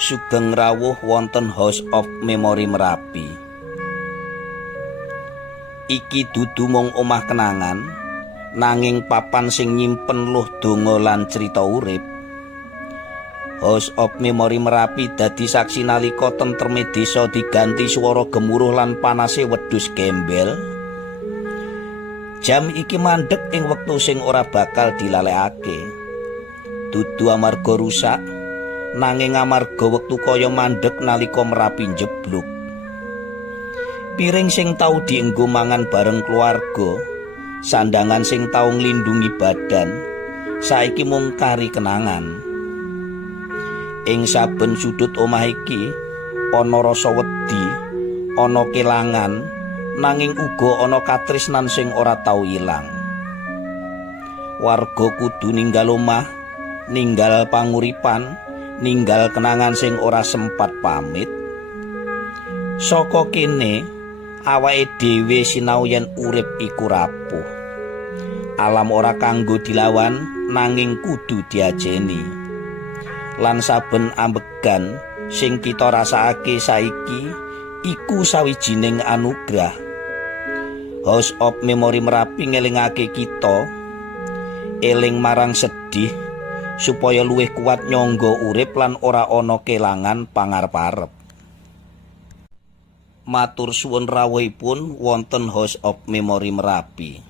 Sugeng rawuh wonten House of Memory Merapi. Iki dudu mung omah kenangan, nanging papan sing nyimpen luh donga lan crita urip. House of Memory Merapi dadi saksi nalika tentreme desa diganti swara gemuruh lan panase wedhus gembel. Jam iki mandheg ing wektu sing ora bakal dilalekake. Dudu amarga rusak, nanging amarga wektu kaya mandheg nalika Merapi njeblug. Piring sing tau dienggo mangan bareng keluarga, sandangan sing tau nglindungi badan, saiki mung kari kenangan. Ing saben sudut omah iki ana rasa wedi, ana kelangan, nanging uga ana katresnan sing ora tau ilang. Warga kudu ninggal omah, ninggal panguripan, ninggal kenangan sing ora sempat pamit. Saka kene awake dhewe sinau yen urip iku rapuh. Alam ora kanggo dilawan, nanging kudu diajeni. Lan saben ambegan sing kita rasakake saiki iku sawijining anugrah. House of Memory Merapi ngelingake kita eling marang sedih supaya luwih kuat nyangga urip lan ora ana kelangan pangarep-arep. Matur suwun rawuhipun wonten House of Memory Merapi.